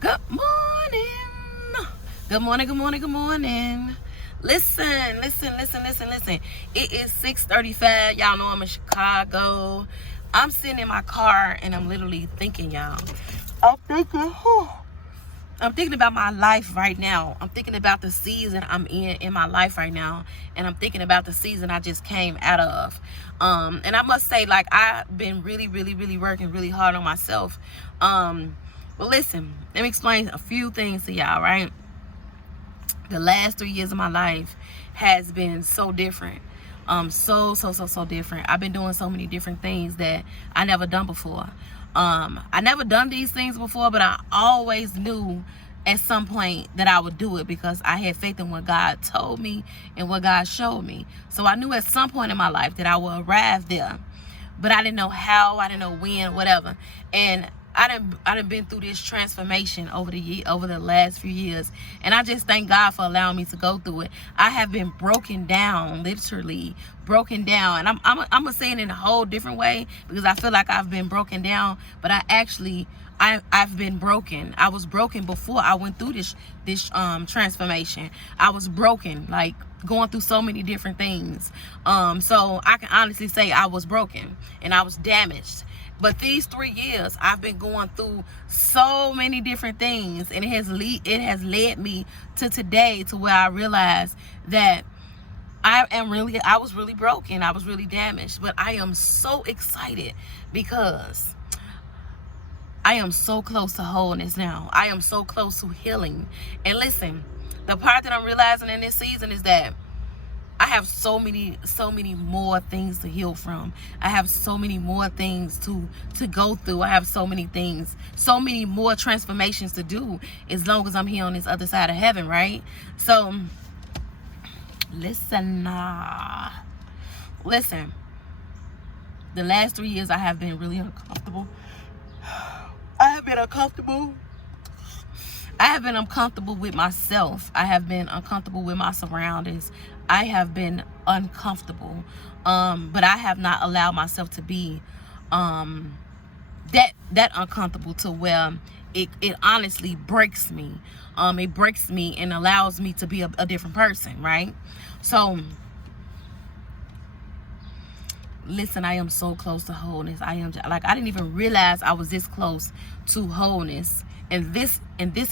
Good morning. Good morning, good morning, good morning. Listen. It is 6:35. Y'all know I'm in Chicago. I'm sitting in my car and I'm literally thinking, y'all. I'm thinking about my life right now. I'm thinking about the season I'm in my life right now. And I'm thinking about the season I just came out of. And I must say, like, I've been really working really hard on myself. But listen, let me explain a few things to y'all, right? The last 3 years of my life has been so different. So different. I've been doing so many different things that I never done before. I never done these things before, but I always knew at some point that I would do it because I had faith in what God told me and what God showed me. So I knew at some point in my life that I would arrive there, but I didn't know how, I didn't know when, whatever. And I done been through this transformation over the last few years, and I just thank God for allowing me to go through it. I have been broken down, literally broken down, and I'm gonna say it in a whole different way because I feel like I've been broken down, but I've been broken. I was broken before I went through this transformation. I was broken, like going through so many different things. So I can honestly say I was broken and I was damaged. But these 3 years, I've been going through so many different things, and it has led me to today, to where I realized that I was really broken. I was really damaged. But I am so excited because I am so close to wholeness now. I am so close to healing. And listen, the part that I'm realizing in this season is that I have so many more things to heal from. I have so many more things to go through. I have so many things, so many more transformations to do as long as I'm here on this other side of heaven, right? So, listen. The last 3 years I have been really uncomfortable. I have been uncomfortable with myself. I have been uncomfortable with my surroundings. I have been uncomfortable. But I have not allowed myself to be that uncomfortable to where it honestly breaks me. It breaks me and allows me to be a different person, right? So listen, I am so close to wholeness. I didn't even realize I was this close to wholeness in this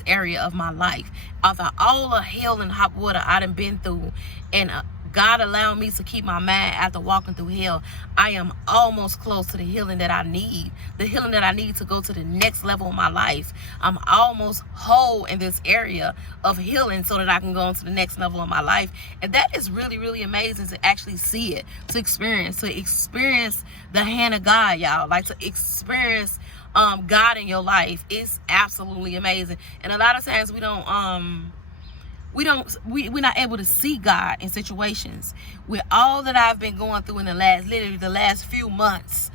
area of my life. After all the hell and hot water I done been through, and God allowed me to keep my mind after walking through hell, I am almost close to the healing that I need. The healing that I need to go to the next level of my life. I'm almost whole in this area of healing so that I can go on to the next level of my life. And that is really amazing to actually see it, to experience the hand of God, y'all. Like, to experience God in your life is absolutely amazing. And a lot of times we're not able to see God in situations. With all that I've been going through in the last few months,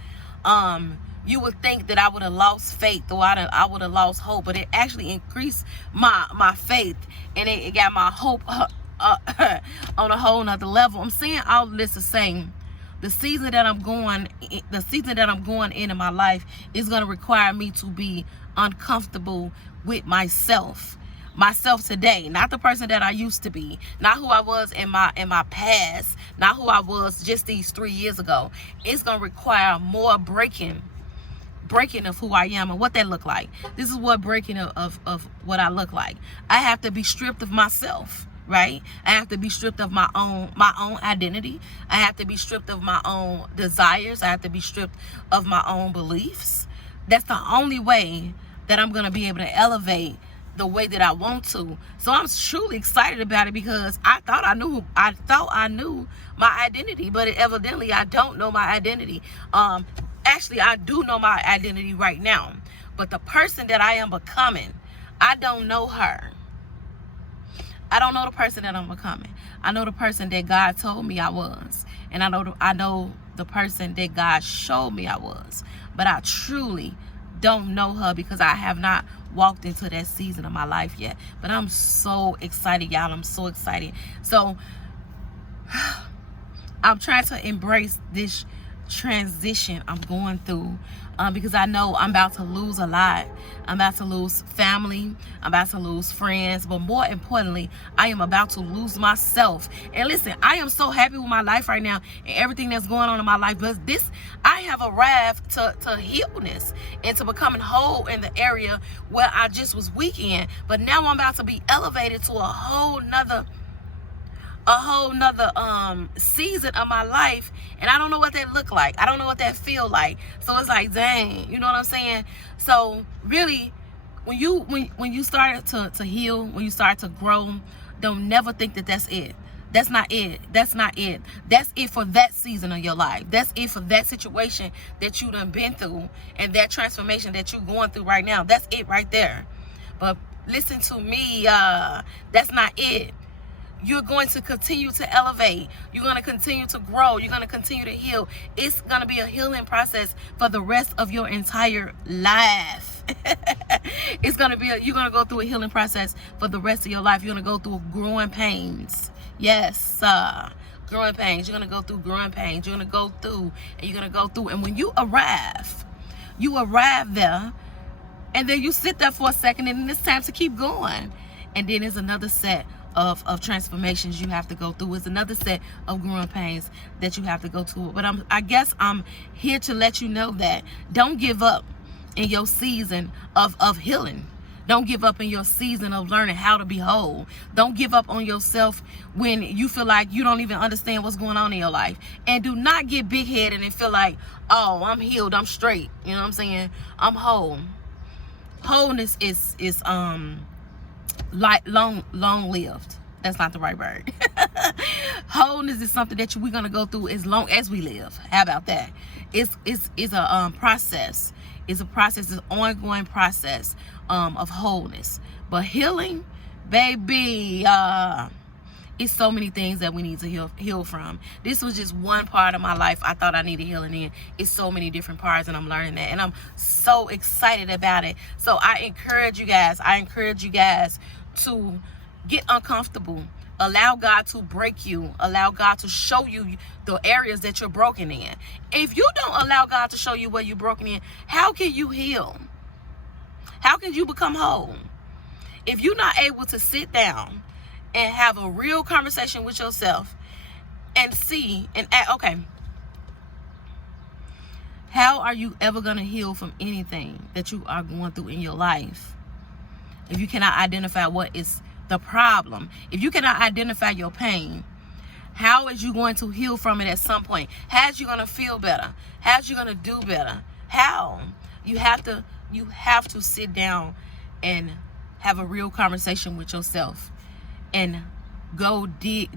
you would think that I would have lost faith, or I would have lost hope, but it actually increased my faith, and it got my hope on a whole nother level. I'm saying all this to say, the season that I'm going in my life is going to require me to be uncomfortable with myself today, not the person that I used to be, not who I was in my past, not who I was just these 3 years ago. It's going to require more breaking of who I am and what that look like. This is what breaking of what I look like. I have to be stripped of myself, right? I have to be stripped of my own identity. I have to be stripped of my own desires. I have to be stripped of my own beliefs. That's the only way that I'm going to be able to elevate the way that I want to. So I'm truly excited about it because I thought I knew my identity, but evidently I don't know my identity. Actually, I do know my identity right now, but the person that I am becoming, I don't know her. I don't know the person that I'm becoming. I know the person that God told me I was, and I know the person that God showed me I was, but I truly don't know her because I have not walked into that season of my life yet. But I'm so excited, y'all. I'm so excited. So I'm trying to embrace this transition I'm going through. because I know I'm about to lose a lot. I'm about to lose family. I'm about to lose friends. But more importantly, I am about to lose myself. And listen, I am so happy with my life right now and everything that's going on in my life. But I have arrived to healness and to becoming whole in the area where I just was weak in. But now I'm about to be elevated to a whole nother season of my life, and I don't know what that look like. I don't know what that feel like. So it's like, dang, you know what I'm saying? So really, when you start to heal, when you start to grow, don't never think that that's it. That's not it. That's not it. That's it for that season of your life. That's it for that situation that you done been through and that transformation that you going through right now. That's it right there. But listen to me, that's not it. You're going to continue to elevate. You're going to continue to grow. You're going to continue to heal. It's going to be a healing process for the rest of your entire life. You're going to go through a healing process for the rest of your life. You're going to go through growing pains. Yes, growing pains. You're going to go through growing pains. You're going to go through, and you're going to go through. And when you arrive there, and then you sit there for a second, and then it's time to keep going. And then there's another set of transformations you have to go through. It's another set of growing pains that you have to go through. But I guess I'm here to let you know that don't give up in your season of healing. Don't give up in your season of learning how to be whole. Don't give up on yourself when you feel like you don't even understand what's going on in your life. And do not get big-headed and feel like, oh, I'm healed, I'm straight. You know what I'm saying? I'm whole. Wholeness is like long lived. That's not the right word. Wholeness is something that we're gonna go through as long as we live. How about that? It's a process. It's a process. It's an ongoing process of wholeness. But healing, baby, it's so many things that we need to heal from. This was just one part of my life I thought I needed healing in. It's so many different parts, and I'm learning that, and I'm so excited about it. So I encourage you guys to get uncomfortable. Allow God to break you. Allow God to show you the areas that you're broken in. If you don't allow God to show you where you're broken in, how can you heal? How can you become whole? If you're not able to sit down and have a real conversation with yourself and see and act, okay, how are you ever going to heal from anything that you are going through in your life if you cannot identify what is the problem? If you cannot identify your pain, how is you going to heal from it at some point? How's you going to feel better? How's you going to do better? How? You have to sit down and have a real conversation with yourself and go dig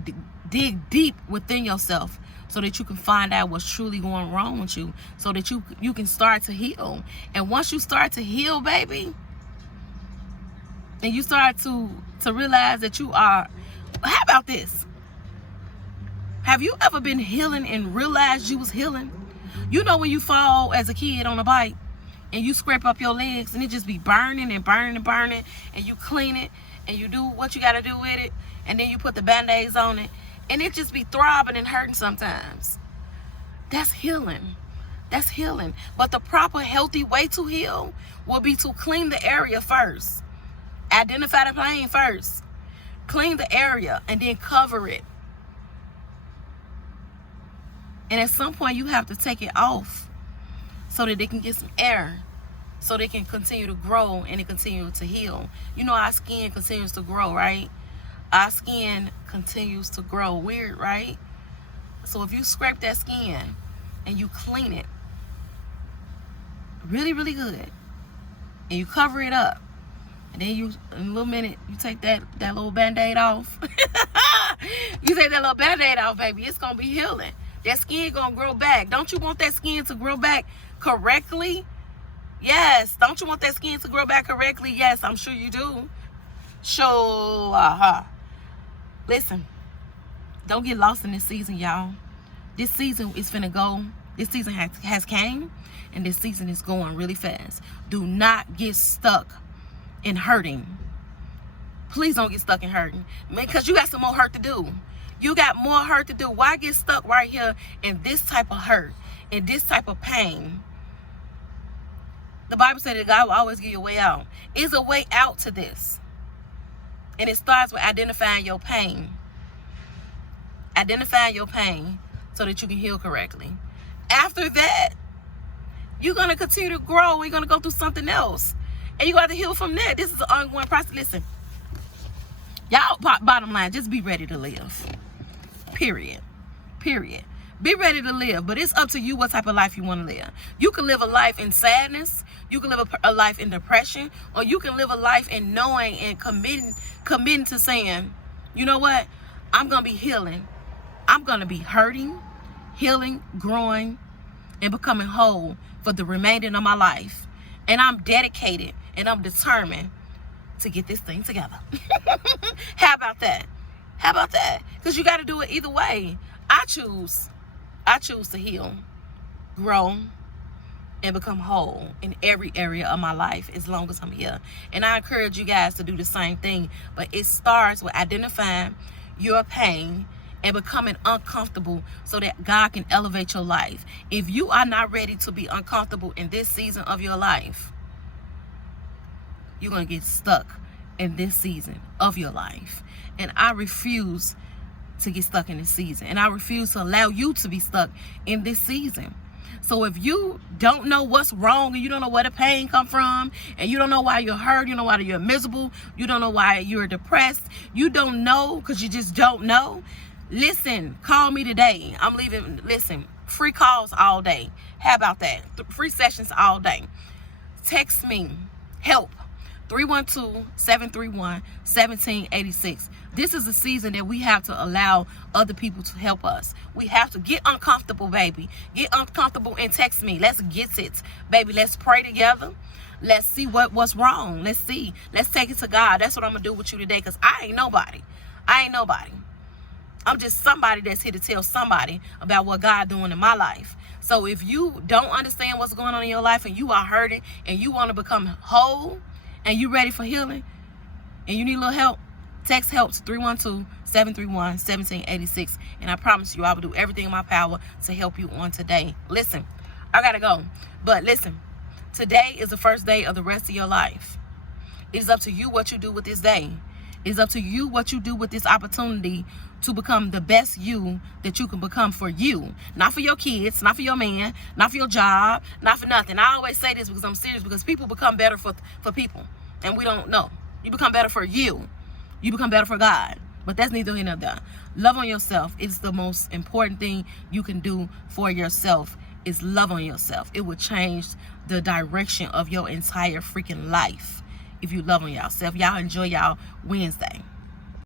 deep within yourself so that you can find out what's truly going wrong with you, so that you can start to heal. And once you start to heal, baby, and you start to realize that you are, how about this? Have you ever been healing and realized you was healing? You know when you fall as a kid on a bike and you scrape up your legs and it just be burning and burning and burning, and you clean it and you do what you got to do with it, and then you put the band-aids on it and it just be throbbing and hurting sometimes. That's healing. That's healing. But the proper healthy way to heal will be to clean the area first. Identify the pain first. Clean the area and then cover it. And at some point you have to take it off so that they can get some air, so they can continue to grow and it continue to heal. You know, our skin continues to grow, right? Our skin continues to grow. Weird, right? So if you scrape that skin and you clean it really, really good, and you cover it up, and then in a little minute, you take that little band-aid off. You take that little band-aid off, baby. It's going to be healing. That skin going to grow back. Don't you want that skin to grow back correctly? Yes. Don't you want that skin to grow back correctly? Yes, I'm sure you do. Sure. Listen, don't get lost in this season, y'all. This season is finna go. This season has came, and this season is going really fast. Do not get stuck in hurting. Please don't get stuck in hurting, because you got some more hurt to do. You got more hurt to do. Why get stuck right here in this type of hurt, in this type of pain, The Bible said that God will always give you a way out. It's a way out to this. And it starts with identifying your pain. Identifying your pain so that you can heal correctly. After that, you're going to continue to grow. You're going to go through something else. And you got to heal from that. This is an ongoing process. Listen, y'all, bottom line, just be ready to live. Period. Period. Be ready to live. But it's up to you what type of life you want to live. You can live a life in sadness. You can live a life in depression. Or you can live a life in knowing and committing to saying, you know what? I'm going to be healing. I'm going to be hurting, healing, growing, and becoming whole for the remainder of my life. And I'm dedicated and I'm determined to get this thing together. How about that? How about that? Because you got to do it either way. I choose to heal, grow, and become whole in every area of my life as long as I'm here. And I encourage you guys to do the same thing. But it starts with identifying your pain and becoming uncomfortable so that God can elevate your life. If you are not ready to be uncomfortable in this season of your life, you're going to get stuck in this season of your life. And I refuse to get stuck in this season. And I refuse to allow you to be stuck in this season. So if you don't know what's wrong and you don't know where the pain come from and you don't know why you're hurt, you don't know why you're miserable, you don't know why you're depressed, you don't know because you just don't know, listen, call me today. I'm leaving, listen, free calls all day. How about that? Free sessions all day. Text me, help, 312-731-1786. This is a season that we have to allow other people to help us. We have to get uncomfortable, baby. Get uncomfortable and text me. Let's get it, baby. Let's pray together. Let's see what's wrong. Let's see. Let's take it to God. That's what I'm going to do with you today because I ain't nobody. I'm just somebody that's here to tell somebody about what God doing in my life. So if you don't understand what's going on in your life and you are hurting and you want to become whole and you ready for healing and you need a little help, text helps 312-731-1786. And I promise you I will do everything in my power to help you on today. Listen, I got to go. But listen, today is the first day of the rest of your life. It is up to you what you do with this day. It is up to you what you do with this opportunity to become the best you that you can become for you. Not for your kids, not for your man, not for your job, not for nothing. I always say this because I'm serious, because people become better for people. And we don't know. You become better for you. You become better for God. But that's neither here nor there. Love on yourself is the most important thing you can do for yourself, is love on yourself. It will change the direction of your entire freaking life if you love on yourself. Y'all enjoy y'all Wednesday.